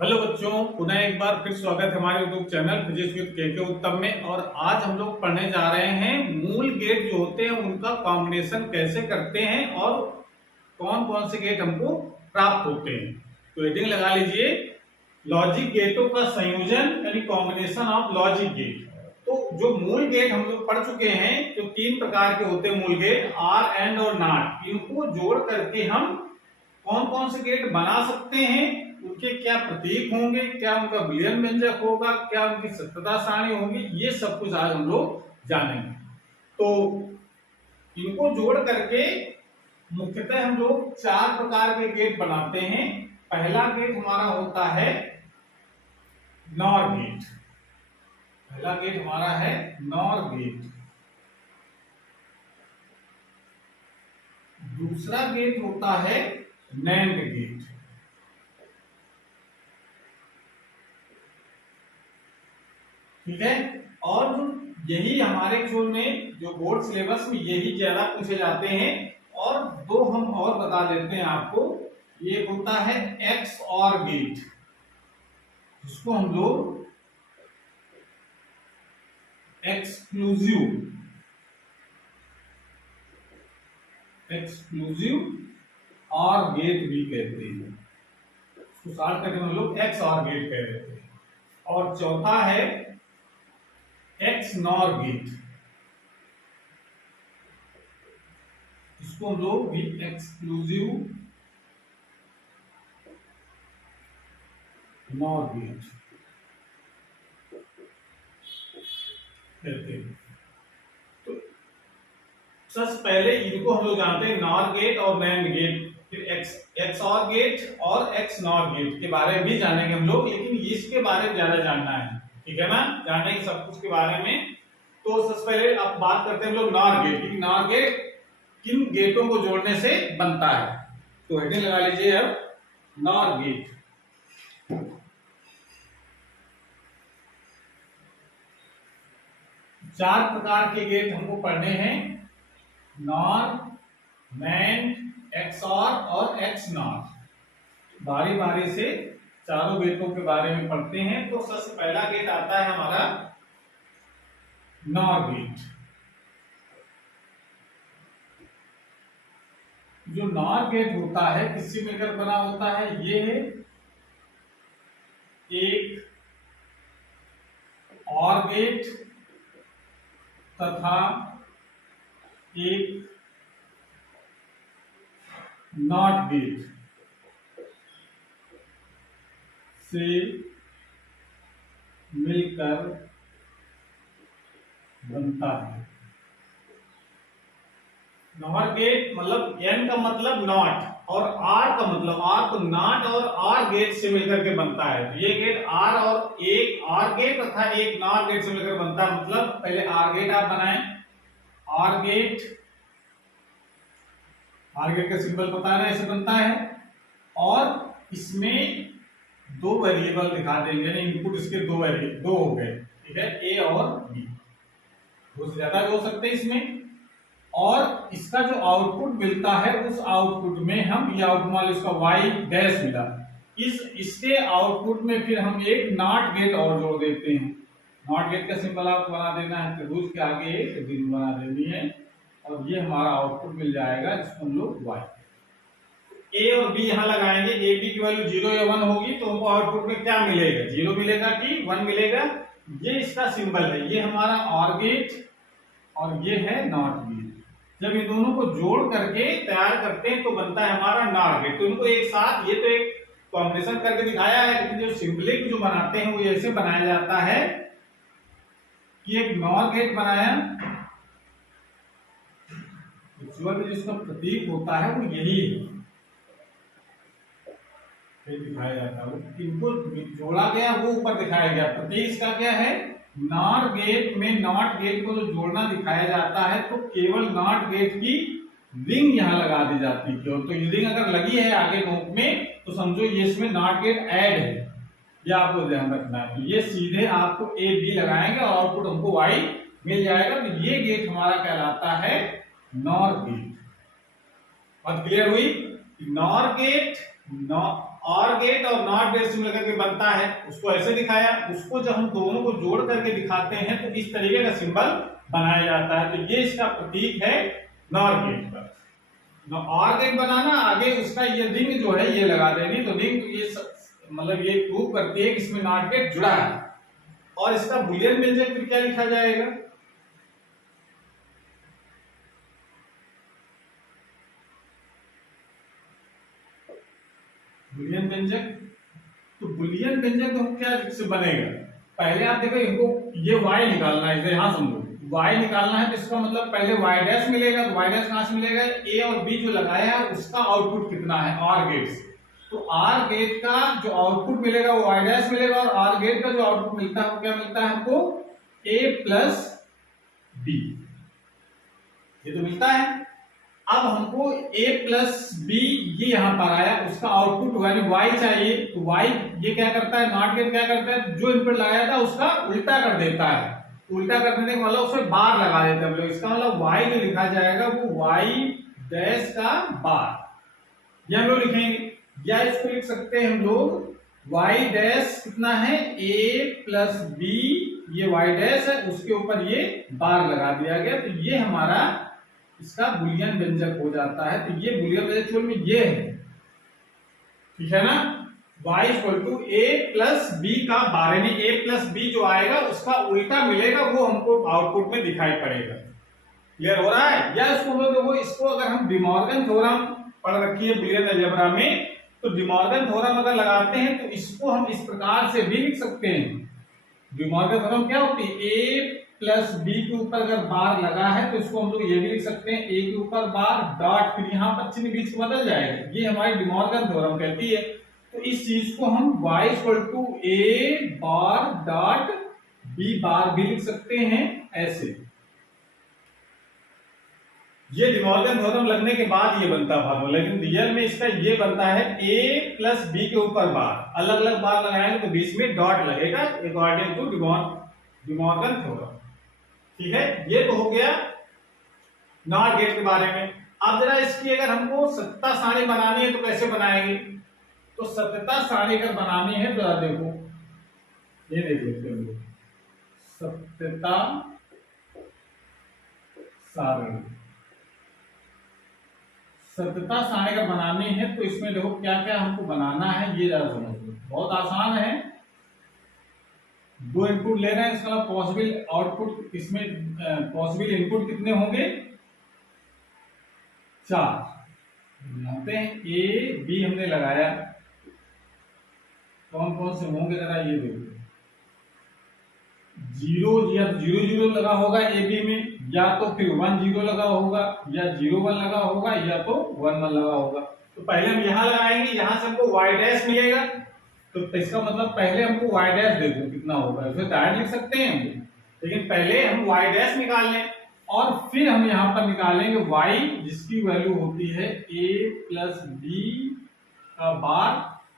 Hello बच्चों, पुनः एक बार फिर स्वागत है हमारे यूट्यूब चैनल फिजिक्स विद के उत्तम में। और आज हम लोग पढ़ने जा रहे हैं मूल गेट जो होते हैं उनका कॉम्बिनेशन कैसे करते हैं और कौन कौन से गेट हमको प्राप्त होते हैं। तो हेडिंग लगा लीजिए, लॉजिक गेटों का संयोजन यानी कॉम्बिनेशन ऑफ लॉजिक गेट। तो जो मूल गेट हम लोग पढ़ चुके हैं, जो तीन प्रकार के होते हैं मूल गेट, आर एंड और नॉट, इनको जोड़ करके हम कौन कौन से गेट बना सकते हैं, उनके क्या प्रतीक होंगे, क्या उनका विलयन व्यंजक होगा, क्या उनकी सत्यता सारणी होगी, ये सब कुछ आज हम लोग जानेंगे। तो इनको जोड़ करके मुख्यतः हम लोग चार प्रकार के गेट बनाते हैं। पहला गेट हमारा होता है नॉर गेट। पहला गेट हमारा है नॉर गेट। दूसरा गेट होता है नैंड गेट। ठीक है। और यही हमारे स्कूल में जो बोर्ड सिलेबस में यही ज्यादा पूछे जाते हैं। और दो हम और बता देते हैं आपको। ये होता है एक्स और गेट, जिसको हम लोग एक्सक्लूसिव और गेट भी कहते हैं। उसको शॉर्ट करके हम लोग एक्स और गेट कह देते हैं। और चौथा है एक्स नॉर गेट, इसको हम लोग भी एक्सक्लूसिव नॉर गेट कहते हैं। तो सबसे पहले इनको हम लोग जानते हैं नॉर गेट और नैंड गेट, फिर एक्स और गेट और एक्स नॉर गेट के बारे में भी जानेंगे हम लोग, लेकिन इसके बारे में ज्यादा जानना है। ठीक है ना, जानेंगे सब कुछ के बारे में। तो सबसे पहले आप बात करते हैं हम लोग नॉर गेट की। नॉर गेट किन गेटों को जोड़ने से बनता है। तो हेडिंग लगा लीजिए अब, नॉर गेट। चार प्रकार के गेट हमको पढ़ने हैं, नॉर, नैंड, एक्सऑर और एक्स नॉर। बारी बारी से चारों गेटों के बारे में पढ़ते हैं। तो सबसे पहला गेट आता है हमारा नॉर गेट। जो नॉर गेट होता है किससे मिलकर बना होता है, ये है एक और गेट तथा एक नॉट गेट से मिलकर बनता है। नॉट गेट मतलब एन का मतलब नॉट और आर का मतलब आर, तो नॉट और आर गेट से मिलकर के बनता है। तो ये गेट आर और एक आर गेट तथा एक नॉट गेट से मिलकर बनता है। मतलब पहले आर गेट आप बनाएं, आर गेट का सिंबल पता है ना, ऐसे बनता है। और इसमें दो वेरिएबल दिखा देंगे, यानी इनपुट इसके दो हो गए। ठीक है, ए और बी, दो से ज्यादा भी हो सकते हैं इसमें। और इसका जो आउटपुट मिलता है उस आउटपुट में हम ये आउटपुट मान लो इसका वाई डैश मिला, इसके आउटपुट में फिर हम एक नॉट गेट और जोड़ देते हैं। नॉट गेट का सिंबल आपको बना देना है, त्रिभुज के आगे एक रिंग बना देनी है और ये हमारा आउटपुट मिल जाएगा, जिसको हम लोग वाई। ए और बी यहां लगाएंगे, ए बी की वैल्यू 0 या 1 होगी तो हमको आउटपुट में क्या मिलेगा, 0 मिलेगा कि 1 मिलेगा। ये इसका सिंबल है, ये हमारा ऑर गेट और ये है नॉट गेट। जब इन दोनों को जोड़ करके तैयार करते हैं तो बनता है हमारा नॉर गेट। तो इनको एक साथ, ये तो एक कॉम्बिनेशन करके दिखाया है, लेकिन जो सिंबलिक जो बनाते हैं वो ऐसे बनाया जाता है कि एक नॉर गेट बनाया, जिसका प्रतीक होता है वो यही दिखाया जाता है। इनको जोड़ा गया वो ऊपर दिखाया गया, प्रतीक इसका क्या है, नॉर गेट में नॉट गेट को जो जोड़ना दिखाया जाता है तो केवल नॉट गेट की रिंग यहां लगा दी जाती है। तो ये रिंग अगर लगी है आगे नोक में तो समझो ये इसमें नॉट गेट ऐड है, ये आपको ध्यान रखना है। तो ये सीधे आपको ए बी लगाएंगे और आउटपुट हमको वाई मिल जाएगा। तो ये गेट हमारा कहलाता है नॉर गेट। बात क्लियर हुई? नॉर गेट और गेट और नॉट गेट से मिलकर के बनता है, उसको ऐसे दिखाया। उसको जब हम दोनों को जोड़ करके दिखाते हैं तो इस तरीके का सिंबल बनाया जाता है। तो ये इसका प्रतीक है नॉर गेट का। और गेट बनाना, आगे उसका ये रिंग जो है ये लगा देंगे, तो रिंग ये मतलब ये प्रूव करती है कि इसमें नॉट गेट जुड़ा है। और इसका बुलियन व्यंजक फिर क्या लिखा जाएगा, बुलियन व्यंजक। तो बुलियन व्यंजक तो क्या से बनेगा, पहले आप देखो इनको ये y निकालना है, यहां समझो y निकालना है तो इसका मतलब पहले y डैश मिलेगा। तो y डैश कहां से मिलेगा, a और b जो लगाया है उसका आउटपुट कितना है और गेट से। तो आर गेट का जो आउटपुट मिलेगा वो y डैश मिलेगा, और आर गेट का जो आउटपुट मिलता है वो क्या मिलता है हमको, a प्लस b, ये तो मिलता है। अब हमको a प्लस बी ये यहां पर आया, उसका आउटपुट यानी y चाहिए। तो y ये क्या करता है, नॉट गेट क्या करता है, जो इनपुट लगाया था उसका उल्टा कर देता है। उल्टा कर देने का मतलब उसमें बार लगा देते हैं हम लोग। इसका मतलब y जो लिखा जाएगा वो y डैश का बार, ये हम लोग लिखेंगे। या इसको लिख सकते हैं हम लोग y डैश कितना है, a प्लस बी, ये y डैश है, उसके ऊपर ये बार लगा दिया गया। तो ये हमारा इसका बुलियन व्यंजक हो जाता है। तो ये बुलियन व्यंजक में ये है, ठीक है ना। y equal to a plus b का बारे में, a प्लस बी जो आएगा उसका उल्टा मिलेगा, वो हमको आउटपुट में दिखाई पड़ेगा। क्लियर हो रहा है। या इसको देखो, इसको अगर हम डिमॉर्गन थ्योरम पढ़ रखी है बुलियन अलजेब्रा में, तो डिमॉर्गन थ्योरम अगर लगाते हैं तो इसको हम इस प्रकार से भी लिख सकते हैं। डिमॉर्गन थ्योरम क्या होती है, a प्लस बी के ऊपर अगर बार लगा है तो इसको हम लोग ये भी लिख सकते हैं, a के ऊपर बार डॉट, फिर यहाँ पर चिन्ह बीच में बदल जाएगा। ये हमारी डिमॉर्गन थ्योरम कहती है। तो इस चीज को हम y equal to a bar dot b bar भी लिख सकते हैं ऐसे। ये डिमॉर्गन थ्योरम लगने के बाद ये बनता फार्मूला, लेकिन रियल में इसका ये बनता है a प्लस बी के ऊपर बार, अलग अलग बार लगाएंगे तो बीच में डॉट लगेगा, अकॉर्डिंग टू डिमॉर्गन थ्योरम। ठीक है, ये तो हो गया नॉट गेट के बारे में। अब जरा इसकी अगर हमको सत्ता सारणी बनानी है तो कैसे बनाएंगे, तो सत्यता सारणी अगर बनानी है तो देखो ये देख लेते हैं, सत्यता सारणी। सत्यता सारणी अगर बनानी है तो इसमें देखो क्या क्या हमको बनाना है, ये जरा समझो, बहुत आसान है। दो इनपुट ले रहे हैं, इसका पॉसिबल आउटपुट, इसमें पॉसिबल इनपुट कितने होंगे, 4 जानते हैं। ए बी हमने लगाया, कौन कौन से होंगे जरा ये देखो। 0 या 0 0 लगा होगा ए बी में, या तो फिर 1 0 लगा होगा, या 0 1 लगा होगा, या तो 1 1 लगा होगा। तो पहले हम यहाँ लगाएंगे, यहाँ से हमको y डैश मिलेगा, तो इसका मतलब पहले हमको y डैश देखो कितना होगा, उसे डायरेक्ट लिख सकते हैं हम, लेकिन पहले हम y डैश निकाल लें और फिर हम यहाँ पर निकालेंगे y जिसकी वैल्यू होती है a प्लस बी का बार,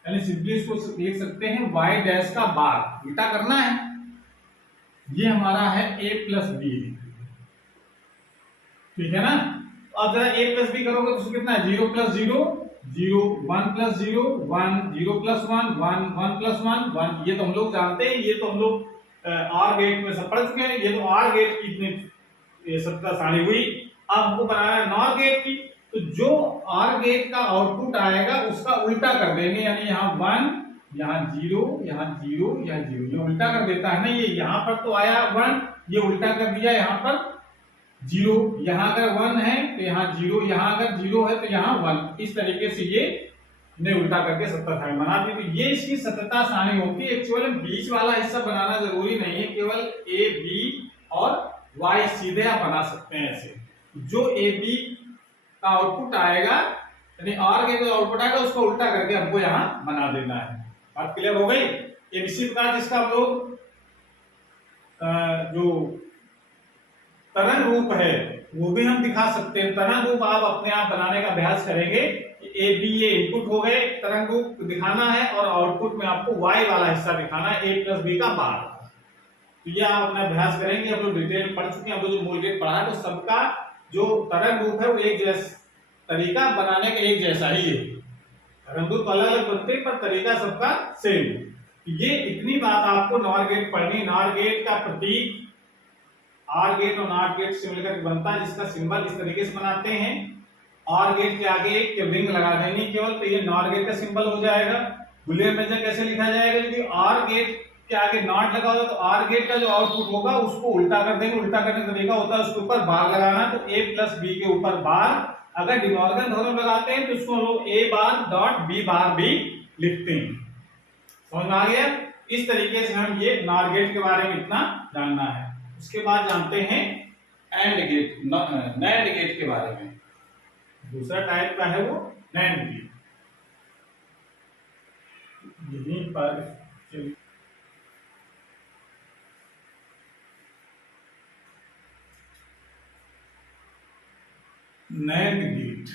यानी सिंपली इसको लिख सकते हैं y डैश का बार, उल्टा करना है। ये हमारा है a प्लस बी, ठीक है ना। अब जरा a प्लस बी करोगे तो कितना है, 0 प्लस 0 0, 1 प्लस 0 1, 0 प्लस 1 1, 1 प्लस 1 1। ये तो हम लोग जानते हैं, ये तो हम लोग आर गेट में सब पढ़ चुके हैं। ये तो आर गेट की इतनी सत्ता सारणी हुई। अब हमको बनाना है नॉर गेट की, तो जो आर गेट का आउटपुट आएगा उसका उल्टा कर देंगे, यानी यहाँ 1 यहाँ 0 यहाँ 0 यहाँ 0, ये उल्टा कर देता है ना। ये यहाँ पर तो आया 1, ये उल्टा कर दिया यहाँ पर 0, यहाँ अगर 1 है तो यहाँ 0, यहाँ अगर 0 है तो यहाँ 1। इस तरीके से ये ने उल्टा करके सत्ता सारणी बना दी। तो ये इसकी सत्यता सारणी होती है। एक्चुअली बीच वाला हिस्सा बनाना जरूरी नहीं है, केवल ए बी और y सीधे आप बना सकते हैं ऐसे। जो ए बी का आउटपुट आएगा, यानी आर के जो आउटपुट आएगा उसको उल्टा करके हमको यहाँ बना देना है। बात क्लियर हो गई। ये इसी प्रकार जिसका हम लोग जो तरंग रूप है वो भी हम दिखा सकते हैं। तरंग रूप आप अपने आप बनाने का अभ्यास करेंगे। ए बी ये इनपुट हो गए, तरंग रूप दिखाना है और आउटपुट में आपको y वाला हिस्सा दिखाना है, a प्लस बी का बार। तो ये आप अपना अभ्यास करेंगे। आप लोग डिटेल पढ़ चुके हैं, आप लोग जो मूल गेट पढ़ा है, तो सबका जो तरंग रूप है वो एक जैसा तरीका बनाने का एक जैसा ही है। रंगों तो अलग अलग बनते हैं पर तरीका सबका सेम। ये इतनी बात आपको नॉर गेट पढ़नी। नॉर गेट का प्रतीक आर गेट और नॉट गेट से मिलकर बनता है, जिसका सिंबल इस तरीके से बनाते हैं। आर गेट के आगे एक रिंग लगा देनी केवल, तो ये नॉर गेट का सिंबल हो जाएगा। बुलियन व्यंजक कैसे लिखा जाएगा, क्योंकि आर गेट के आगे नॉट लगा होगा तो आर गेट का जो आउटपुट होगा उसको उल्टा कर देंगे। उल्टा करने का तरीका होता है उसके ऊपर बार लगाना, तो a प्लस बी के ऊपर बार। अगर डिमॉर्गन थ्योरम लगाते हैं तो इसको हम लोग a bar dot b bar भी लिखते हैं। समझ में आ गया। इस तरीके से हम ये नॉर गेट के बारे में इतना जानना है। उसके बाद जानते हैं एंड गेट, नैंड गेट के बारे में। दूसरा टाइप का है वो नैंड गेट। यहीं पर नैंड गेट,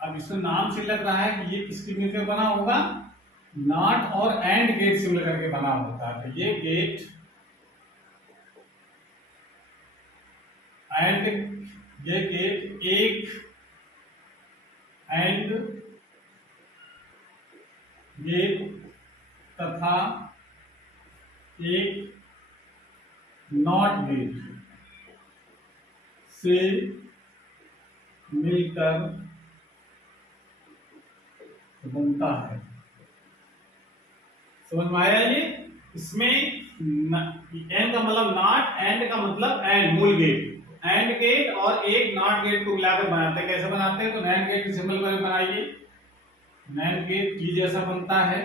अब इसका नाम से लग रहा है कि ये किसकी मिलकर बना होगा, नॉट और एंड गेट से मिलकर के बना होता है। तो ये गेट एंड, ये गेट एक एंड गेट तथा एक नॉट गेट से मिलकर बनता है। समझ में आया ये। इसमें एंड का मतलब नॉट, एंड का मतलब एंड, मूल गेट। एंड गेट और एक नॉट गेट को मिलाकर बनाते हैं। कैसे बनाते हैं, तो नैंड गेट के सिंबल पर बनाइए। नैंड गेट की जैसा बनता है।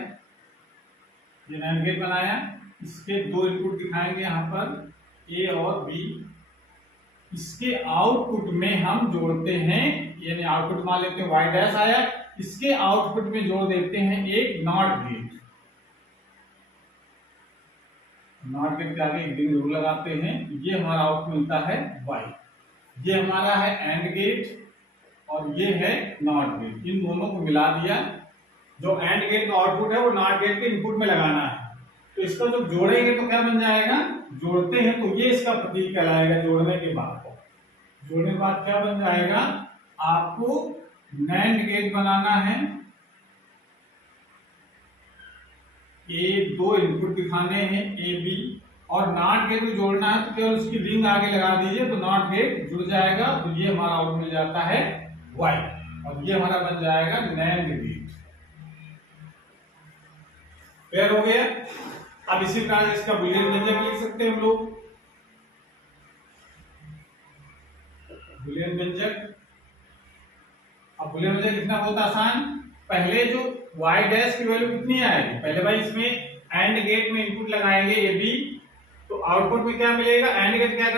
ये नैंड गेट बनाया, इसके दो इनपुट दिखाएंगे यहाँ पर ए और बी। इसके आउटपुट में हम जोड़ते हैं, यानी आउटपुट मान लेते हैं वाई डैश आया, इसके आउटपुट में जोड़ देते हैं एक नॉट गेट। नॉट गेट के आगे एक रिंग जरूर लगाते हैं। ये हमारा आउटपुट मिलता है वाई। ये हमारा है एंड गेट और ये है नॉट गेट। इन दोनों को मिला दिया। जो एंड गेट का आउटपुट है वो नॉट गेट के इनपुट में लगाना है। तो इसको जब जोड़ेंगे तो क्या बन जाएगा, जोड़ते हैं तो ये इसका प्रतीक कहलाएगा। जोड़ने के बाद क्या बन जाएगा, आपको नैंड गेट बनाना है। ए दो इनपुट दिखाने हैं ए बी, और नॉट गेट को जोड़ना है तो केवल उसकी रिंग आगे लगा दीजिए तो नॉट गेट जुड़ जाएगा। तो ये हमारा आउटपुट मिल जाता है वाई, और ये हमारा बन जाएगा नैंड गेट। क्लियर हो गया। अब इसी प्रकार इसका बुलियन व्यंजक लिख सकते हैं हम लोग। बुलियन व्यंजक, अब बुलियन व्यंजक लिखना बहुत आसान। पहले जो y डैश की वैल्यू कितनी आएगी, पहले भाई इसमें एंड गेट में इनपुट लगाएंगे ए बी, तो आउटपुट में क्या मिलेगा। एंड गेट क्या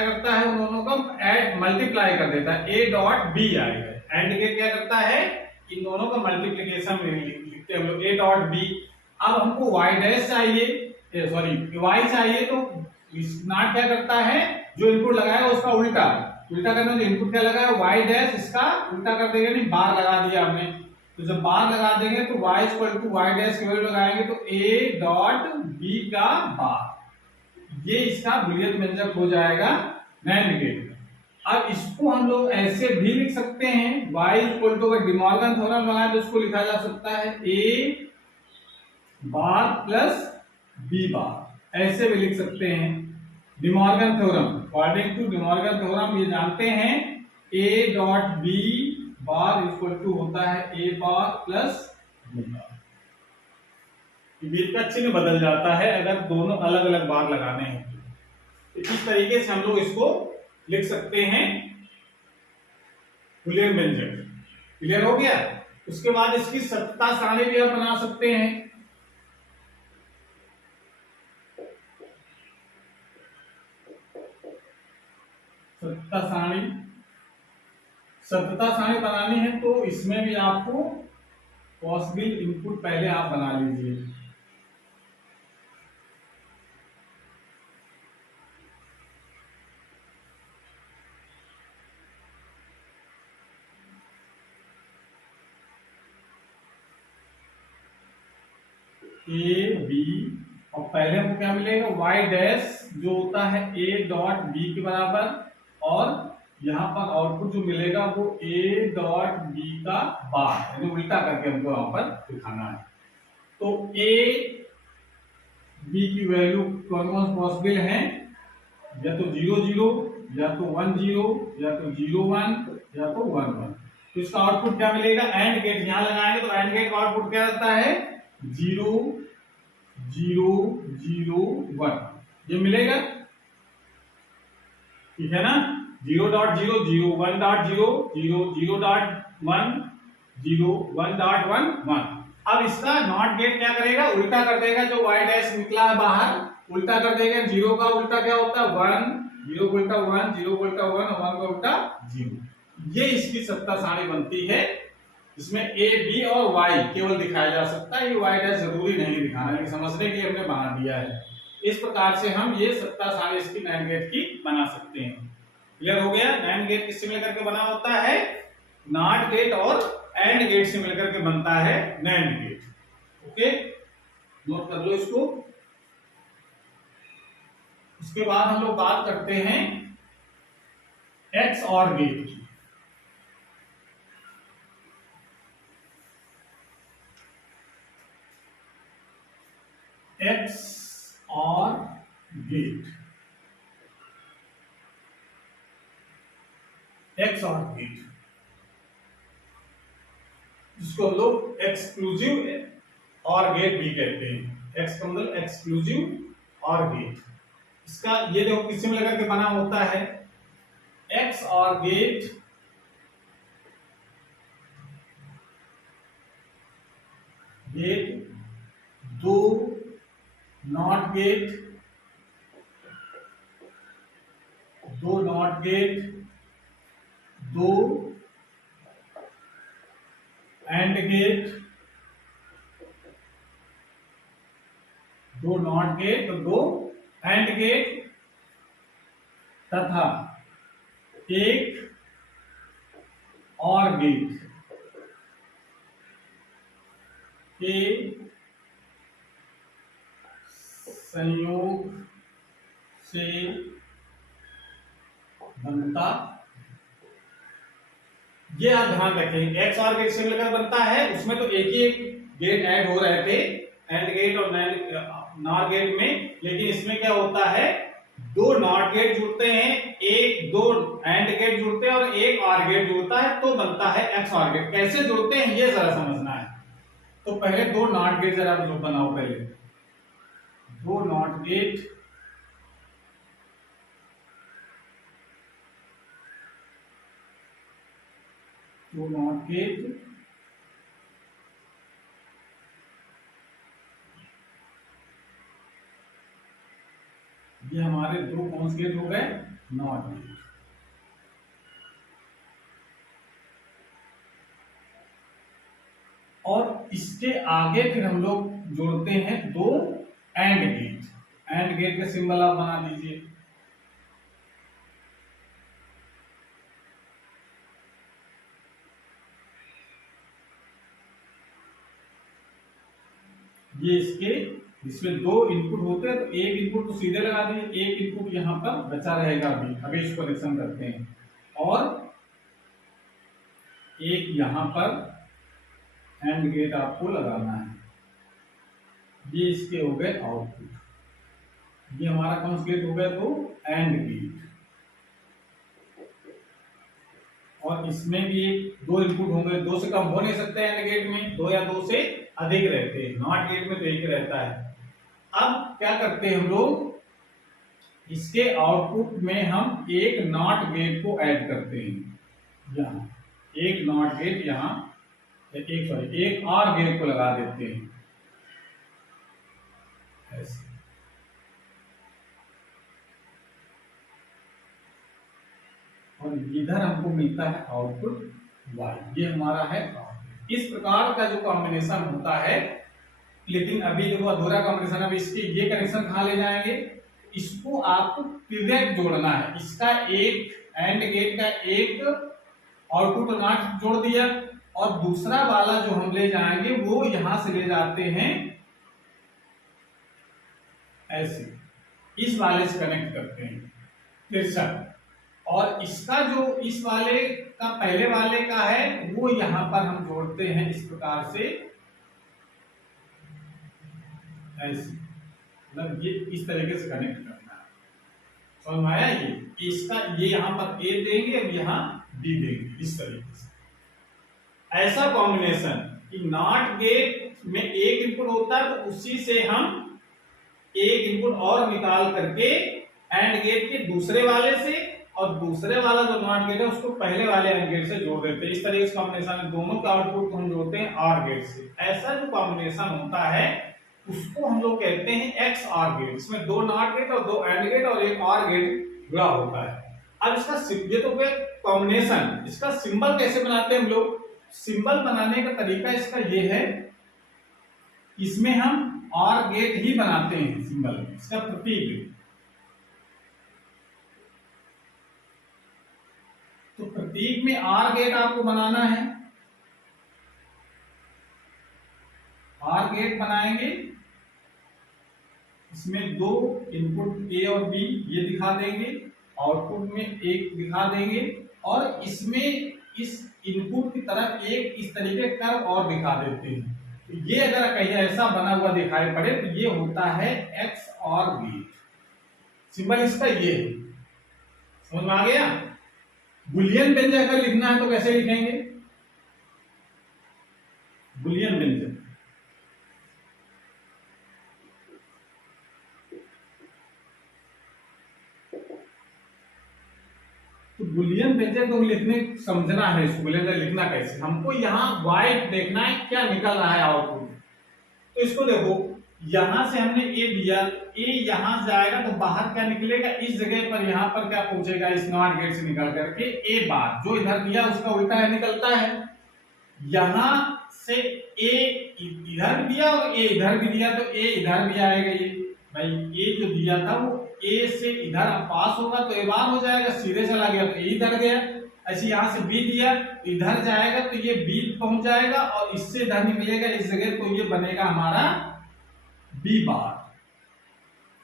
करता है, उन दोनों को ऐड मल्टीप्लाई कर देता है, ए डॉट बी आएगा। एंड गेट क्या करता है, इन दोनों का मल्टीप्लिकेशन लिखते हैं हम लोग, ए डॉट बी। अब हमको y डैश चाहिए, सॉरी y चाहिए, तो नॉट क्या करता है, जो इनपुट लगाएगा उसका उल्टा करना। जो इनपुट क्या लगा है y डैश, इसका उल्टा कर देगा, नहीं बार लगा दिया हमने। तो जब बार लगा देंगे तो y equal to y dash की वैल्यू लगाएंगे तो a डॉट b का बार। ये इसका बुलियन व्यंजक हो जाएगा नैंड गेट। अब इसको हम लोग ऐसे भी लिख सकते हैं, y इक्वल टू, अगर डिमॉर्गन थ्योरम लगाए तो उसको लिखा जा सकता है a bar plus b bar, ऐसे भी लिख सकते हैं। De Morgan theorem, according to De Morgan theorem ये जानते हैं a dot b bar equal to होता है a bar plus b bar. b का चिन्ह बदल जाता है अगर दोनों अलग अलग बार लगाने हैं। तो इस तरीके से हम लोग इसको लिख सकते हैं बुलियन व्यंजक। क्लियर हो गया। उसके बाद इसकी सत्ता सारणी भी आप बना सकते हैं। सत्ता सारणी बनानी है तो इसमें भी आपको पॉसिबल इनपुट पहले आप बना लीजिए। ए बी, और पहले हमको क्या मिलेगा, y डैश जो होता है a डॉट b के बराबर, और यहाँ पर आउटपुट जो मिलेगा वो ए डॉट बी का बार, यानी उल्टा करके हमको यहाँ पर दिखाना है। तो ए बी की वैल्यू कौन कौन पॉसिबल है, या तो 0 0, या तो 1 0, या तो 0 1, या तो 1 1। तो इसका आउटपुट क्या मिलेगा, एंड गेट यहां लगाएंगे तो एंड गेट का आउटपुट क्या रहता है 0 0 0 1, ये मिलेगा, ठीक है ना। 0.0 0 1.0 0 0.1 0 1.1 1। अब इसका नॉट गेट क्या करेगा, उल्टा कर देगा, जो y डैश निकला है बाहर उल्टा कर देगा। 0 का उल्टा क्या होता है 1, 0 का उल्टा 1, 0 का उल्टा 1, 1 का उल्टा 0। ये इसकी सत्ता सारणी बनती है। इसमें a b और y केवल दिखाया जा सकता है, ये y डैश जरूरी नहीं दिखाना, लेकिन समझने के लिए हमने बना दिया है। इस प्रकार से हम ये सत्ता सारणी इसकी नैंड गेट की बना सकते हैं। क्लियर हो गया। नैंड गेट किससे मिलकर के बना होता है, नॉट गेट और एंड गेट से मिलकर के बनता है नैंड गेट। ओके, नोट कर लो इसको। उसके बाद हम लोग बात करते हैं एक्स और गेट की। एक्स और गेट, एक्स और गेट, जिसको हम लोग एक्सक्लूसिव और गेट भी कहते हैं। एक्स का मतलब एक्सक्लूसिव और गेट। इसका ये देखो किससे मिलकर के बना होता है, एक्स और गेट गेट दो नॉट गेट, दो नॉट गेट, दो एंड गेट, दो नॉट गेट तो दो एंड गेट, तथा एक और गेट के संयोग से बनता। ये आप ध्यान रखें, एक्स और गेट से मिलकर बनता है, उसमें तो एक ही एक गेट ऐड हो रहे थे एंड गेट और नॉट गेट में, लेकिन इसमें क्या होता है दो नॉट गेट जुड़ते हैं, एक दो एंड गेट जुड़ते हैं और एक और गेट जुड़ता है तो बनता है एक्स और गेट। कैसे जुड़ते हैं ये जरा समझना है। तो पहले दो नॉट गेट जरा बनाओ, पहले दो नॉट गेट दो नॉट गेट ये हमारे दो कौन से गेट हो गए, नॉट गेट। और इसके आगे फिर हम लोग जोड़ते हैं दो एंड गेट। एंड गेट का सिंबल आप बना दीजिए, ये इसके, इसमें दो इनपुट होते हैं तो एक इनपुट तो सीधे लगा दीजिए, एक इनपुट यहां पर बचा रहेगा। अभी इसको कनेक्शन करते हैं और एक यहां पर एंड गेट आपको लगाना है। ये इसके हो गए आउटपुट। ये हमारा कौन सा गेट हो गया, तो एंड गेट। और इसमें भी दो इनपुट होंगे, दो से कम हो नहीं सकते एंड गेट में, दो या दो से अधिक रहते हैं। नॉट गेट में तो एक रहता है। अब क्या करते हैं हम लोग, इसके आउटपुट में हम एक नॉट गेट को ऐड करते हैं। यहां एक नॉट गेट, यहां एक और गेट को लगा देते हैं ऐसे। और इधर हमको मिलता है आउटपुट y, ये हमारा है। इस प्रकार का जो कॉम्बिनेशन होता है, लेकिन अभी देखो अधूरा कॉम्बिनेशन। अब इसके ये कनेक्शन कहां ले जाएंगे, इसको आपको डायरेक्ट जोड़ना है। इसका एक एंड गेट का एक आउटपुट नॉट जोड़ दिया और दूसरा वाला जो हम ले जाएंगे वो यहां से ले जाते हैं ऐसे, इस वाले से कनेक्ट करते हैं तिरछा। और इसका जो इस वाले का पहले वाले का है वो यहां पर हम जोड़ते हैं इस प्रकार से, ऐसे, मतलब ये इस तरीके से कनेक्ट करना है। समझ में आया? ये इसका ये यहां पर ए देंगे और यहां बी देंगे, इस तरीके से। ऐसा कॉम्बिनेशन कि नॉट गेट में एक इनपुट होता है तो उसी से हम एक इनपुट और निकाल करके एंड गेट के दूसरे वाले से और दूसरे वाला जो नॉट गेट है उसको पहले वाले एंड गेट से जोड़ देते हैं। इस तरीके से कॉम्बिनेशन में दोनों का आउटपुट हम जोड़ते हैं आर गेट से। ऐसा जो कॉम्बिनेशन होता है उसको हम लोग कहते हैं एक्स आर गेट। इसमें दो नॉट गेट और दो एंड गेट और एक आर गेट जुड़ा होता है। अब इसका ये तो कॉम्बिनेशन, इसका सिंबल कैसे बनाते हैं हम लोग? सिंबल बनाने का तरीका इसका ये है, इसमें हम आर गेट ही बनाते हैं सिंबल में, इसका प्रतीक। तो प्रतीक में आर गेट आपको बनाना है, आर गेट बनाएंगे, इसमें दो इनपुट ए और बी ये दिखा देंगे, आउटपुट में एक दिखा देंगे और इसमें इस इनपुट की तरफ एक इस तरीके कर्व और दिखा देते हैं। तो ये अगर कहीं ऐसा बना हुआ दिखाई पड़े तो ये होता है एक्स और गेट। सिंबल इसका ये है। समझ में आ गया? बुलियन व्यंजक अगर लिखना है तो कैसे लिखेंगे? बुलियन व्यंजक तो बुलियन व्यंजक तो लिखने समझना है, इसको बुलियन लिखना कैसे। हमको यहाँ वाइट देखना है क्या निकल रहा है आउटपुट। तो इसको देखो, यहां से हमने ए दिया, ए यहां से आएगा तो बाहर क्या निकलेगा, इस जगह पर यहां पर क्या पहुंचेगा, इस नॉट गेट से निकल करके ए बार, जो इधर दिया उसका उल्टा निकलता है। यहां से ए इधर भी दिया और ए इधर भी दिया तो ए इधर भी आएगा। ये भाई ए जो दिया था वो ए से इधर पास होगा तो ए बार हो जाएगा, सीधे चला गया तो ए इधर गया। ऐसे यहां से बी दिया इधर जाएगा तो ये बी पहुंच जाएगा और इससे इधर निकलेगा इस जगह, तो ये बनेगा हमारा बी बार।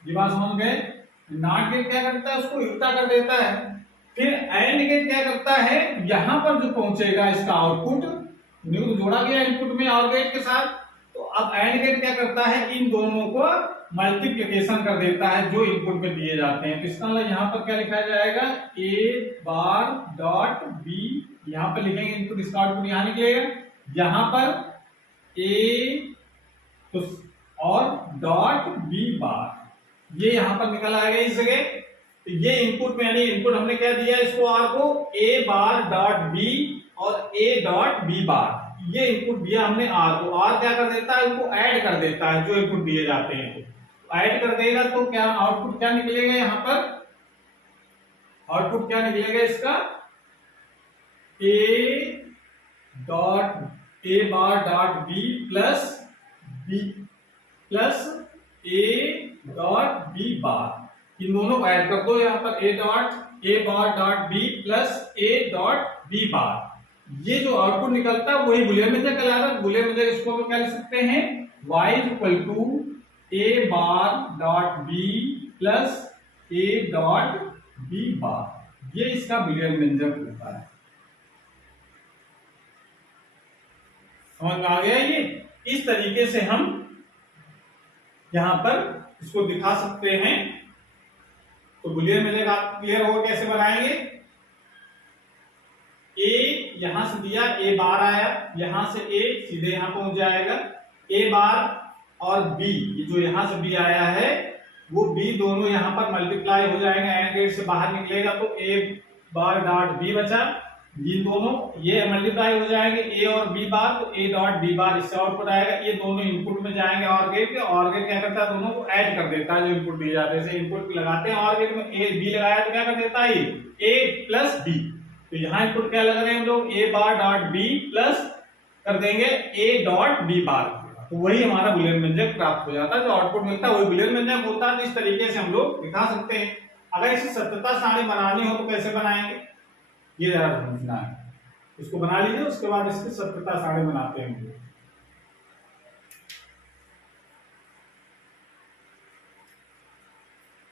ये बात समझ गए? नॉट गेट क्या करता है, उसको उल्टा कर देता है। फिर एंड गेट क्या करता है, यहां पर जो पहुंचेगा इसका आउटपुट, तो जोड़ा गया इनपुट में और गेट के साथ, तो अब एंड गेट क्या करता है, इन दोनों को मल्टीप्लिकेशन कर देता है जो इनपुट में दिए जाते हैं। तो इसका मतलब यहां पर क्या लिखा जाएगा, ए बार डॉट बी, यहां पर लिखेंगे इनपुट, इसका आउटपुट यहां निकलेगा, यहां पर ए तो और डॉट बी बार, ये यहां पर निकल आएगा इस जगह। तो ये इनपुट में, यानी इनपुट हमने क्या दिया इसको, आर को ए बार डॉट बी और ए डॉट बी बार, ये इनपुट दिया हमने आर को। आर क्या कर देता है, इनको ऐड कर देता है जो इनपुट दिए जाते हैं, तो ऐड कर देगा तो क्या आउटपुट क्या निकलेगा, यहां पर आउटपुट क्या निकलेगा इसका, a dot a bar dot B plus b plus A dot B bar, इन दोनों को ऐड कर दो यहां पर, a bar dot B plus A dot B bar. ये जो आउटपुट निकलता है वही बुलियन व्यंजक कहलाता है। बुलियन व्यंजक इसको क्या लिख सकते हैं, y equal to A bar dot B plus A dot B bar, ये इसका बुलियन व्यंजक होता है। समझ में आ गया? ये इस तरीके से हम यहां पर इसको दिखा सकते हैं। तो बुलियन व्यंजक आप क्लियर होगा कैसे बनाएंगे। ए यहां से दिया, ए बार आया, यहां से ए सीधे यहां पहुंच जाएगा, ए बार और बी, ये जो यहां से बी आया है वो बी दोनों यहां पर मल्टीप्लाई हो जाएंगे, एंड गेट से बाहर निकलेगा तो ए बार डॉट बी बचा, ये दोनों ये मल्टीप्लाई हो जाएंगे ए और बी बार, तो ए डॉट बी बार इससे आउटपुट आएगा। ये दोनों इनपुट में जाएंगे और गेट के, और गेट क्या करता है, दोनों को ऐड कर देता है जो इनपुट दिए जाते हैं। इनपुट लगाते हैं और गेट में ए बी लगाया तो क्या कर देता है, ए प्लस बी, तो यहाँ इनपुट क्या लगा रहे हैं हम लोग, ए बार डॉट बी प्लस कर देंगे ए डॉट बी बार, तो वही हमारा बुलियन व्यंजक प्राप्त हो जाता है। जो आउटपुट मिलता है वही बुलियन व्यंजक होता है। तो इस तरीके से हम लोग दिखा सकते हैं। अगर इसे सत्यता सारणी बनानी हो तो कैसे बनाएंगे, ये जरा समझना है। इसको बना लीजिए, उसके बाद इसकी सत्यता सारणी बनाते हैं हम लोग।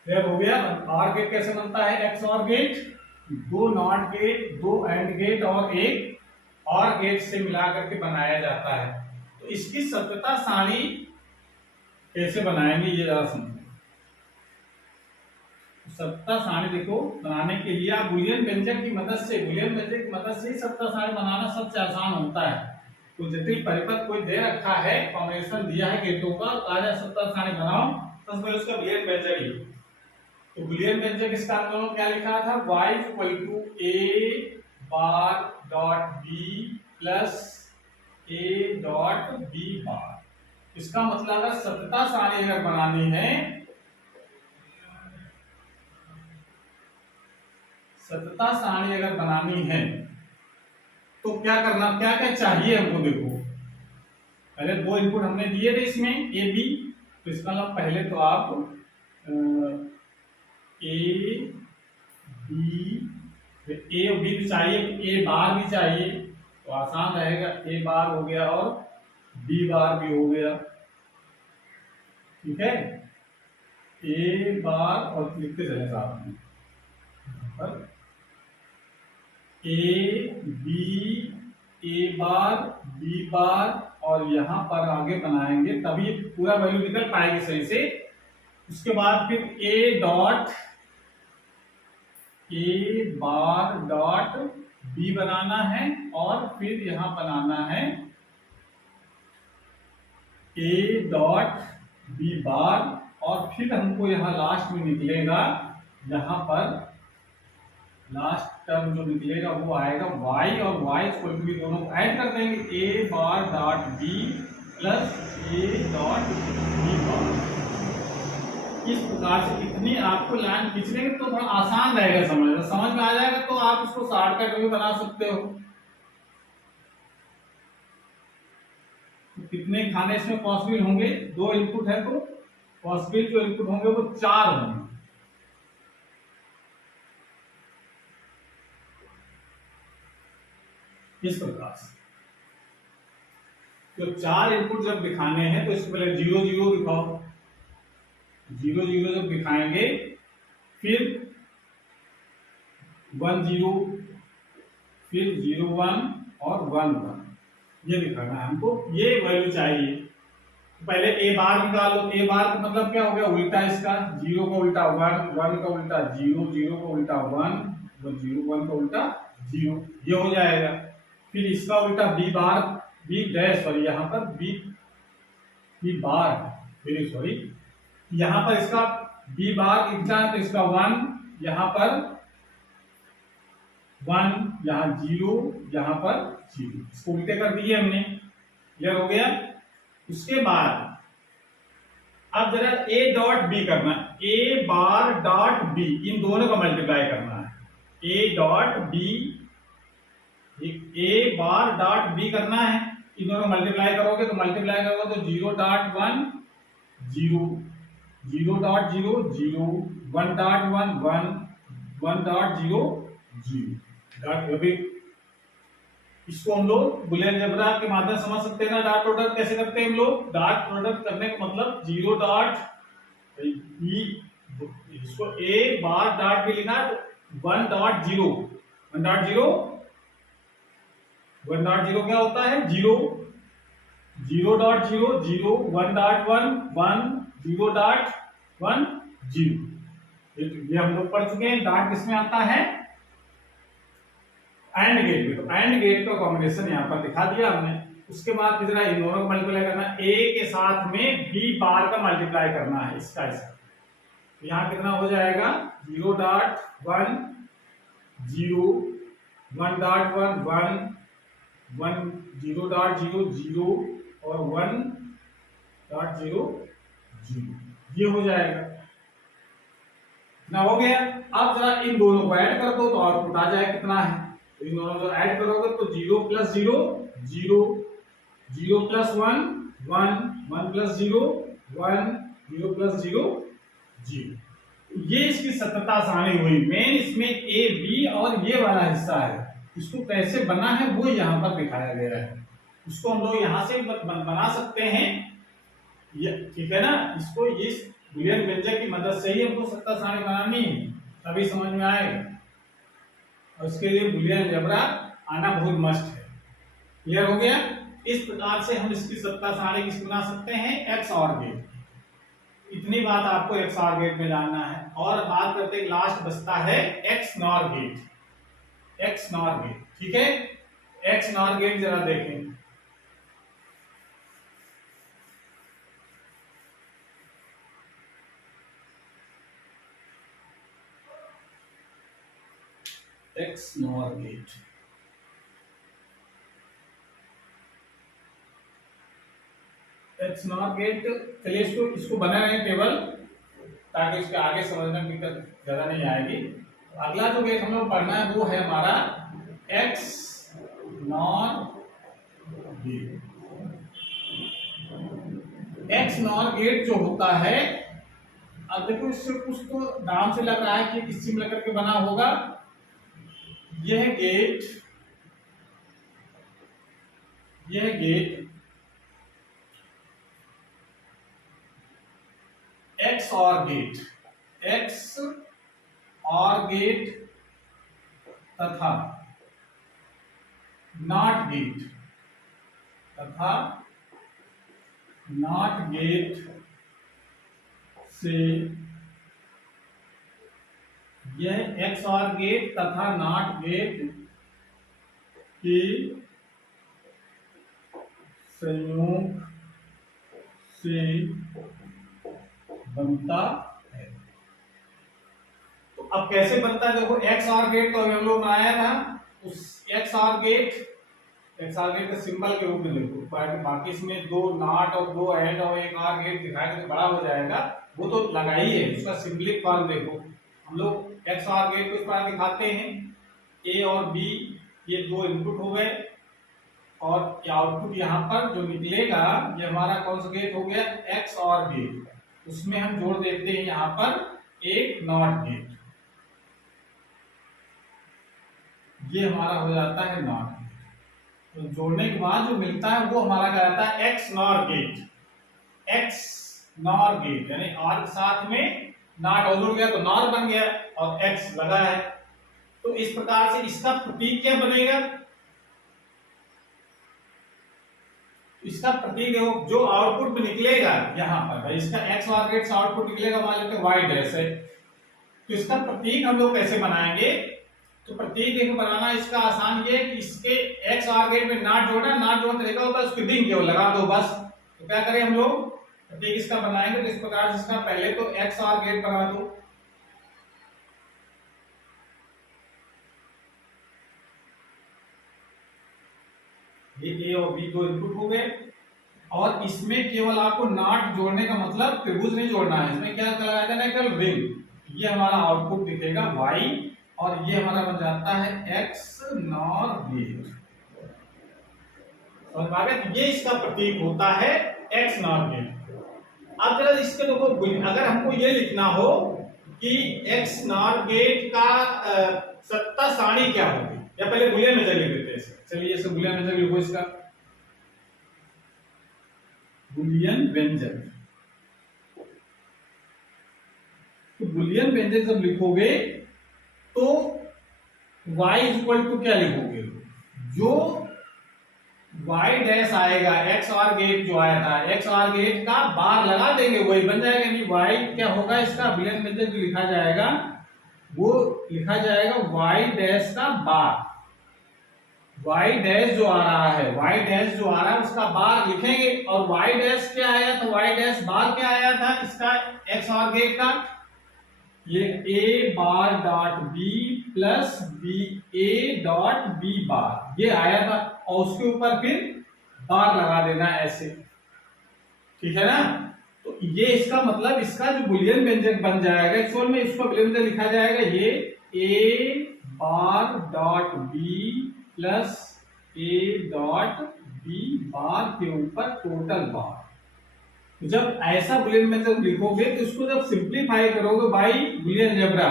क्लियर हो गया? आर गेट कैसे बनता है, एक्स और गेट। दो नॉट गेट, दो एंड गेट और एक और गेट से मिला करके बनाया जाता है। तो इसकी सत्यता सारणी कैसे बनाएंगे ये जरा समझो। सत्यता सारणी देखो बनाने के लिए आप बूलियन व्यंजक की मदद से ही सत्यता सारणी बनाना सबसे आसान होता है। तो जटिल परिपथ कोई दे रखा है, कॉम्बिनेशन दिया है गेटों का, कहा सत्यता सारणी बनाओ, तो उसमें उसका बूलियन व्यंजक ही। तो बूलियन व्यंजक इसका हम लोगों ने क्या लिखा था, y equal to a bar dot b plus a dot b bar. इसका मतलब है सत्यता सारणी अगर बनानी है, सत्यता सारणी अगर बनानी है तो क्या करना, क्या क्या चाहिए हमको। देखो पहले दो इनपुट हमने दिए थे इसमें ए बी, तो इसका मतलब पहले तो आप ए बी और बी भी चाहिए, ए बार भी चाहिए, तो आसान रहेगा, ए बार हो गया और बी बार भी हो गया, ठीक है। ए बार और लिखते चले साथ में, A B, a bar B bar, और यहां पर आगे बनाएंगे तभी पूरा वैल्यू निकल पाएगी सही से। उसके बाद फिर a dot a bar dot b बनाना है, और फिर यहां बनाना है ए डॉट बी बार, और फिर हमको यहां लास्ट में निकलेगा, यहां पर लास्ट टर्म जो निकलेगा वो आएगा y, और y इक्वल टू दोनों को ऐड कर देंगे, a bar dot B plus A dot B bar. इस प्रकार से इतनी आपको लाइन खींचने तो थोड़ा आसान रहेगा समझना, समझ में आ जाएगा तो आप इसको शॉर्टकट भी बना सकते हो। तो कितने खाने इसमें पॉसिबल होंगे, दो इनपुट है तो पॉसिबल जो इनपुट होंगे वो 4 होंगे। इस प्रकार से तो 4 इनपुट जब दिखाने हैं तो इसको पहले 0 0 दिखाओ, 0 0 जब दिखाएंगे फिर 1 0, फिर 0 1 और 1 1, ये दिखाना है हमको, ये वैल्यू चाहिए। तो पहले ए बार निकालो, ए बार का मतलब क्या हो गया, उल्टा इसका, 0 का उल्टा 1, 1 का उल्टा 0, 0 का उल्टा 1, 0 1 का उल्टा 0, ये हो जाएगा। फिर इसका उल्टा b bar, b dash, sorry यहाँ पर बी बार, वेरी सॉरी, यहाँ पर इसका बी बार कितना है, तो इसका 1, यहाँ पर 1, यहाँ 0, यहाँ पर 0, इसको उल्टे कर दिए हमने, क्लियर हो गया। उसके बाद अब जरा ए डॉट बी करना, ए बार डॉट बी, इन दोनों का मल्टीप्लाई करना है, a dot b, a bar dot b करना है, इन दोनों मल्टीप्लाई करोगे तो 0 dot 1 0, 0 dot 0 0, 1 dot 1 1, 1 dot 0 0 dot. इसको हम लोग बुलियन अलजेब्रा के माध्यम से समझ सकते हैं ना। डॉट प्रोडक्ट कैसे करते हैं हम लोग, डॉट प्रोडक्ट करने का मतलब 0 डॉट बी, इसको ए बार डॉट बी लिखा, 1 डॉट 0, 1 डॉट 0, 1 डॉट 0 क्या होता है 0, 0 डॉट 0 0, 1 डॉट 1 1, 0 डॉट 1 0, ये हम लोग पढ़ चुके हैं। डॉट किसमें आता है, एंड गेट में, तो एंड गेट का कॉम्बिनेशन यहाँ पर दिखा दिया हमने। उसके बाद कितना इन दोनों का मल्टीप्लाई करना, ए के साथ में बी बार का मल्टीप्लाई करना है, इसका तो यहाँ कितना हो जाएगा 0 डॉट 1 0, 1 डॉट 1 1, 1 0 डॉट 0 0 और 1 डॉट 0 0, ये हो जाएगा ना, हो गया। अब जरा इन दोनों को ऐड कर दो तो आउटपुट आ जाए कितना है, तो इन दोनों को ऐड करोगे तो 0 प्लस 0 0, 0 प्लस 1 1, 1 प्लस 0 1, 0 प्लस 0 0, ये इसकी सत्यता सारणी हुई। मेन इसमें ए बी और ये वाला हिस्सा है, इसको कैसे बना है वो यहाँ पर दिखाया गया है। इसको हम लोग यहाँ से बना सकते हैं, ठीक है ना। इसको इस बूलियन व्यंजक की मदद से ही हमको सत्यता सारणी बनानी है, तभी समझ में आएगा। और उसके लिए बुलियन अलजेब्रा आना बहुत मस्ट है। क्लियर हो गया? इस प्रकार से हम इसकी सत्ता सारणी किसकी बना सकते हैं, एक्स और गेट। इतनी बात आपको एक्स और गेट में जानना है। और बात करते हैं, लास्ट बचता है x nor gate. X nor gate, ठीक है। एक्स नॉर गेट जरा देखें। X nor gate, x nor gate, चलिए इसको बना रहे हैं टेबल, ताकि इसके आगे समझने में दिक्कत ज्यादा नहीं आएगी। अगला जो गेट हम लोग पढ़ना है वो है हमारा X nor gate. X nor gate जो होता है, अब देखो इससे कुछ तो नाम से लग रहा है कि किसी में लेकर के बना होगा। यह गेट एक्स और गेट, एक्स और गेट तथा नॉट गेट, से यह एक्स और गेट तथा नॉट गेट के संयोग से बनता है। तो अब कैसे बनता है, देखो एक्स और गेट तो हम लोग बनाया था, उस एक्स और गेट का सिंबल के रूप में लिखो। बाकी इसमें दो नॉट और दो एंड और एक और गेट दिखाएगा तो बड़ा हो जाएगा, वो तो लगा ही है। उसका सिंबलिक फॉर्म देखो, हम लोग एक्स और गेट को इस प्रकार दिखाते हैं, ए और बी ये दो इनपुट हो गए, और आउटपुट यहाँ पर जो निकलेगा ये हमारा कौन सा गेट हो गया, एक्स और गेट। उसमें हम जोड़ देते हैं यहाँ पर एक नॉट गेट, ये हमारा हो जाता है नॉट गेट। तो जोड़ने के बाद जो मिलता है वो हमारा कहलाता है x nor gate. X nor gate यानी और के साथ में नॉट और जुड़ गया तो नॉर बन गया और एक्स लगा है। तो इस प्रकार से इसका प्रतीक क्या बनेगा, इसका प्रतीक जो आउटपुट में निकलेगा यहाँ पर, इसका एक्स और गेट से आउटपुट निकलेगा, मान लेते हैं वाई डैश है। तो इसका प्रतीक हम लोग कैसे बनाएंगे, तो प्रतीक एक बनाना इसका आसान ये है कि इसके एक्स और गेट में नॉट जोड़ना, नॉट जोड़ना तरीका होता है उसको दिन केवल लगा दो बस। तो क्या करें हम लोग, प्रतीक इसका बनाएंगे तो इस प्रकार से इसका पहले तो एक्स और गेट बना दो, ये ए और बी दो इनपुट हो गए, और इसमें केवल आपको नॉट जोड़ने का मतलब त्रिभुज नहीं जोड़ना है, इसमें क्या लगाया जाना है, केवल रिंग। ये हमारा आउटपुट दिखेगा वाई, और ये हमारा बन जाता है एक्स नॉर गेट। समझ में आ गया? ये इसका प्रतीक होता है एक्स नॉर गेट। अब जरा इसके देखो, अगर हमको ये लिखना हो कि एक्स नॉर गेट का सत्ता सारणी क्या होगी, या पहले बुलियन मेजर लिख देते हैं। चलिए इसे बुलियन मेजर लिखो, इसका बुलियन व्यंजक। तो बुलियन व्यंजक जब लिखोगे तो y इक्वल टू क्या लिखोगे, जो y डैश आएगा, x और गेट जो आया था, x और गेट का बार लगा देंगे वही बन जाएगा। नहीं y क्या होगा, इसका बुलियन मेथड जो लिखा जाएगा वो लिखा जाएगा y डैश का बार। y डैश जो आ रहा है, y डैश जो आ रहा है उसका बार लिखेंगे, और y डैश क्या आया, तो y डैश बार क्या आया था इसका x और गेट का, ये a bar dot b plus b a dot b बार ये आया था, और उसके ऊपर फिर बार लगा देना ऐसे, ठीक है ना। तो ये इसका मतलब, इसका जो बुलियन व्यंजक बन जाएगा, एक्चुअल में इसको बुलियन व्यंजक लिखा जाएगा ये a bar dot b plus a dot b बार के ऊपर टोटल बार। जब ऐसा बुलियन में जब लिखोगे तो इसको जब सिंप्लीफाई करोगे बाय बुलियन अलजेब्रा,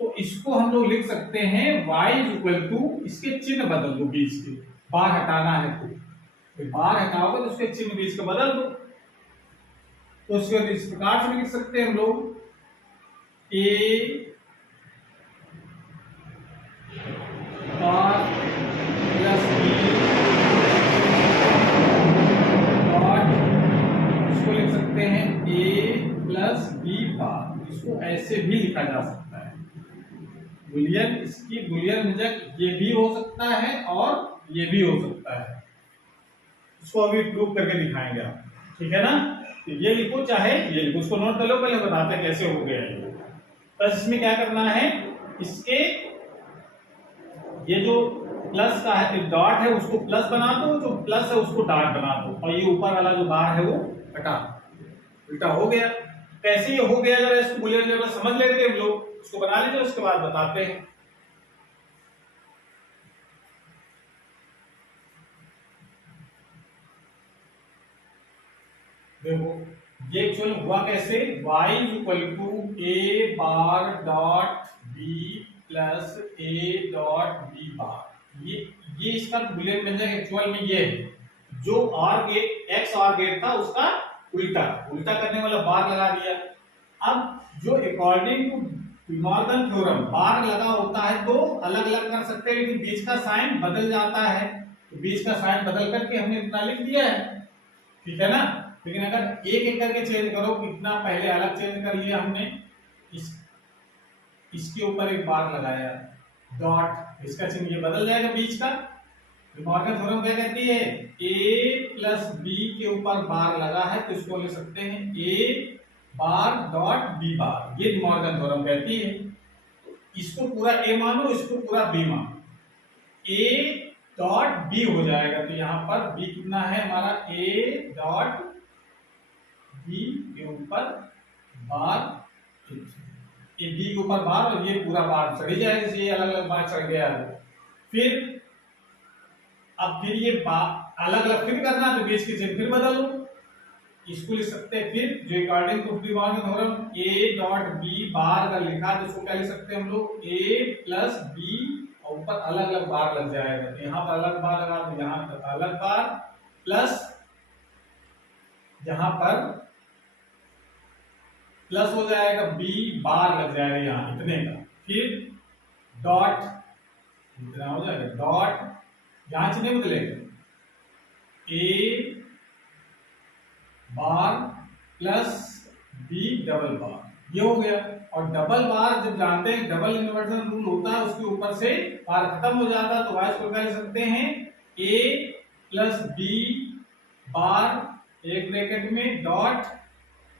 तो इसको हम लोग लिख सकते हैं y इक्वल टू, इसके चिन्ह बदल दो बीच के, बार हटाना है तो बार हटाओगे तो उसके चिन्ह बीच के बदल दो। तो इसको इस प्रकार से लिख सकते हैं हम लोग a bar plus B dot, इसको लिख सकते हैं ए प्लस बी बार। इसको ऐसे भी लिखा जा सकता है बुलियन, इसकी बुलियन व्यंजक ये भी हो सकता है और ये भी हो सकता है। इसको अभी प्रूव करके दिखाएंगे आप, ठीक है ना। तो ये लिखो चाहे ये लिखो, उसको नोट कर लो, पहले बताते हैं कैसे हो गया ये। तो इसमें क्या करना है, इसके ये जो प्लस का है डॉट है उसको प्लस बना दो, जो प्लस है उसको डॉट बना दो, और ये ऊपर वाला जो बार है वो हटा, उल्टा हो गया। कैसे ये हो गया जरा इसको बुलियन जरा समझ लेते हैं हम लोग, उसको बना लीजिए, उसके बाद बताते हैं। देखो ये एक्चुअल हुआ कैसे, y equal to A bar dot B plus A dot B bar. ये इसका बुलियन व्यंजक एक्चुअल में ये है, जो OR gate X OR gate था उसका उल्टा उल्टा करने वाला बार लगा दिया। अब जो अकॉर्डिंग टू डिमॉर्गन थ्योरम बार लगा होता है तो अलग अलग कर सकते हैं, लेकिन बीच का साइन बदल जाता है, तो बीच का साइन बदल करके हमने इतना लिख दिया है, ठीक है ना। लेकिन अगर एक एक करके चेंज करो, कितना पहले अलग चेंज कर लिया हमने, इसके ऊपर एक बार लगाया डॉट, इसका चिन्ह ये बदल जाएगा बीच का। डिमॉर्गन थ्योरम क्या कहती है, a प्लस बी के ऊपर बार लगा है तो इसको लिख सकते हैं a bar dot B bar, ये डिमॉर्गन थ्योरम कहती है। तो इसको पूरा a मानो, इसको पूरा b मानो, a डॉट b हो जाएगा। तो यहाँ पर b कितना है हमारा, a डॉट b के ऊपर बार, ये b के ऊपर बार और ये पूरा बार चढ़ जाएगा, जैसे ये अलग अलग बार चढ़ गया है। फिर अब फिर ये अलग अलग फिर करना, तो बीच के चिन्ह फिर बदल लो, इसको लिख सकते हैं फिर जो according to De Morgan theorem a dot b bar अगर लिखा तो इसको क्या लिख सकते हैं हम लोग, a प्लस b और ऊपर अलग अलग बार लग जाएगा। तो यहाँ पर अलग बार लगा तो यहाँ तक अलग बार, प्लस यहाँ पर प्लस हो जाएगा b बार लग जाएगा यहाँ इतने का, फिर डॉट इतना हो जाएगा डॉट, यहां चिन्ह बदलेगा a bar plus b double bar, ये हो गया। और डबल बार जब जानते हैं डबल इन्वर्जन रूल होता है, उसके ऊपर से बार खत्म हो जाता है, तो वाइस को क्या लिख सकते हैं, a प्लस b बार एक ब्रैकेट में dot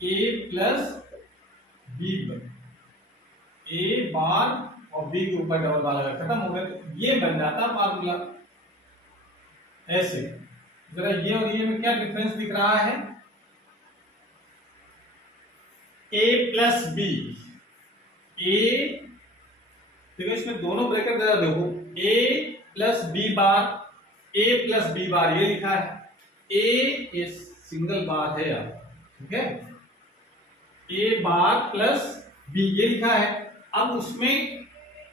a plus b, a बार और b के ऊपर डबल बार लगा, खत्म हो गया। तो ये बन जाता फार्मूला ऐसे। जरा ये और ये में क्या डिफरेंस दिख रहा है, a प्लस बी, a देखो इसमें दोनों ब्रैकेट जरा देखो, a plus B bar, a plus B bar ये लिखा है, a सिंगल बार है यार, ठीक है, a बार प्लस b ये लिखा है। अब उसमें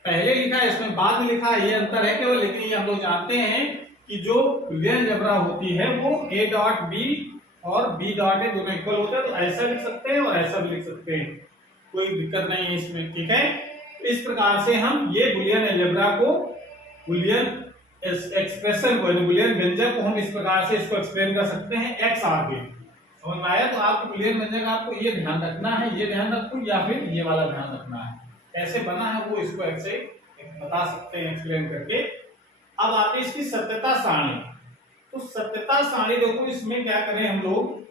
पहले लिखा है, इसमें बाद में लिखा है, ये अंतर है केवल, लेकिन ये हम लोग जानते हैं कि जो बुलियन अलजेब्रा होती है वो a डॉट b और b डॉट a दोनों इक्वल होते हैं, तो ऐसा लिख सकते हैं और ऐसा भी लिख सकते हैं, कोई दिक्कत नहीं है इसमें, ठीक है। इस प्रकार से हम ये बुलियन अलजेब्रा को, बुलियन एक्सप्रेशन को, बुलियन व्यंजक को हम इस प्रकार से इसको एक्सप्लेन कर सकते हैं एक्स आर के। समझ में आया? तो आपको बुलियन व्यंजक आपको ये ध्यान रखना है, ये ध्यान रखो, या फिर ये वाला ध्यान रखना है, कैसे बना है वो इसको ऐसे बता सकते हैं एक्सप्लेन करके। अब आते हैं इसकी सत्यता सारणी। तो सत्यता सारणी देखो, इसमें क्या करें हम लोग,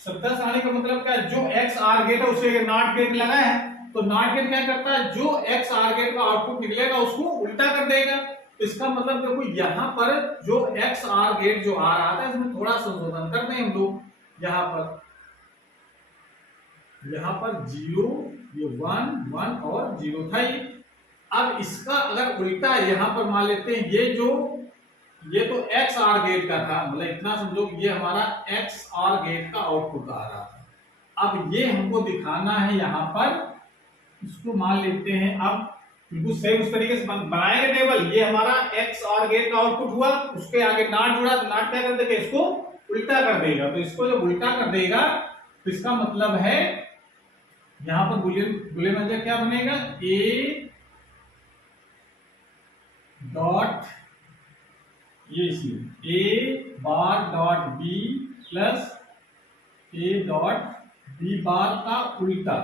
सत्यता सारणी का मतलब क्या है, जो एक्स आर गेट है उसे नॉट गेट लगा है, तो नॉट गेट क्या करता है, जो एक्स आर गेट का आउटपुट निकलेगा उसको उल्टा कर देगा। तो इसका मतलब देखो यहां पर जो एक्स आर गेट जो आ रहा था इसमें थोड़ा संशोधन कर दें हम लोग, यहां पर 0 ये 1 1 और 0 था ये। अब इसका अगर उल्टा यहां पर मान लेते हैं, ये तो एक्स आर गेट का था, मतलब इतना समझो ये हमारा एक्स आर गेट का आउटपुट आ रहा था। अब ये हमको दिखाना है यहां पर, इसको मान लेते हैं, अब बिल्कुल सेम उस तरीके से बनाएंगे टेबल। ये हमारा एक्स आर गेट का आउटपुट हुआ, उसके आगे नॉट जुड़ा, तो नॉट क्या कर देगा, इसको उल्टा कर देगा। तो इसको जब उल्टा कर देगा तो इसका मतलब है यहां पर बुलियन व्यंजक क्या बनेगा, a डॉट ये इसमें a bar dot B plus A dot B bar का उल्टा।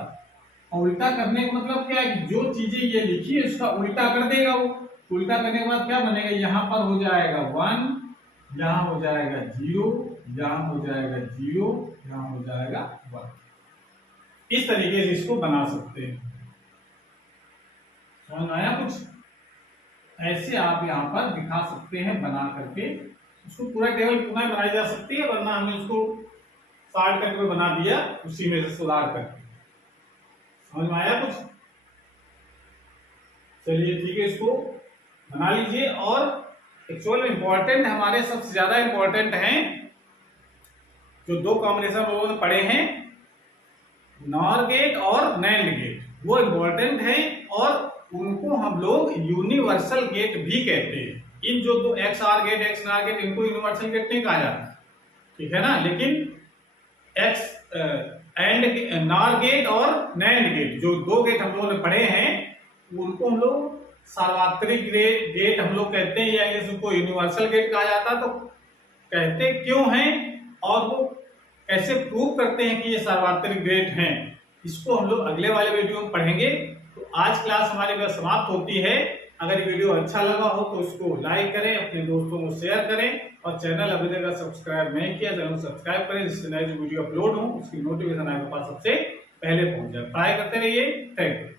उल्टा करने का मतलब क्या है, जो चीजें ये लिखी है उसका उल्टा कर देगा वो। उल्टा करने के बाद क्या बनेगा, यहाँ पर हो जाएगा 1, यहाँ हो जाएगा 0, यहाँ हो जाएगा 0, यहाँ हो जाएगा 1। इस तरीके से इसको बना सकते हैं। समझ आया कुछ? ऐसे आप यहाँ पर दिखा सकते हैं बना करके। उसको पूरा टेबल पुनः बनाई जा सकती है, वरना हमने उसको शॉर्टकट में बना दिया उसी में से सुधार करके। समझ में आया कुछ? चलिए ठीक है, इसको बना लीजिए। और एक्चुअल इंपॉर्टेंट हमारे सबसे ज्यादा इंपॉर्टेंट हैं जो दो कॉम्बिनेशन हम लोगों ने पढ़े हैं, नॉर गेट और नैंड गेट, वो इंपॉर्टेंट हैं और उनको हम लोग यूनिवर्सल गेट भी कहते हैं। इन जो दो X OR gate, x nor gate, इनको यूनिवर्सल गेट नहीं कहा जाता, ठीक है ना। लेकिन एक्स एंड नॉर गेट और नैंड गेट, जो दो गेट हम लोगों ने पढ़े हैं, उनको हम लोग सार्वत्रिक गेट हम लोग कहते हैं, या इसको यूनिवर्सल गेट कहा जाता। तो कहते क्यों हैं और वो कैसे प्रूव करते हैं कि ये सार्वत्रिक गेट हैं, इसको हम लोग अगले वाले वीडियो में पढ़ेंगे। तो आज क्लास हमारी बस समाप्त होती है। अगर वीडियो अच्छा लगा हो तो इसको लाइक करें, अपने दोस्तों को शेयर करें, और चैनल अभी तक सब्सक्राइब नहीं किया चैनल सब्सक्राइब करें, जिससे नए जो वीडियो अपलोड हो उसकी नोटिफिकेशन आपके पास सबसे पहले पहुंच जाए। ट्राई करते रहिए। Thank you.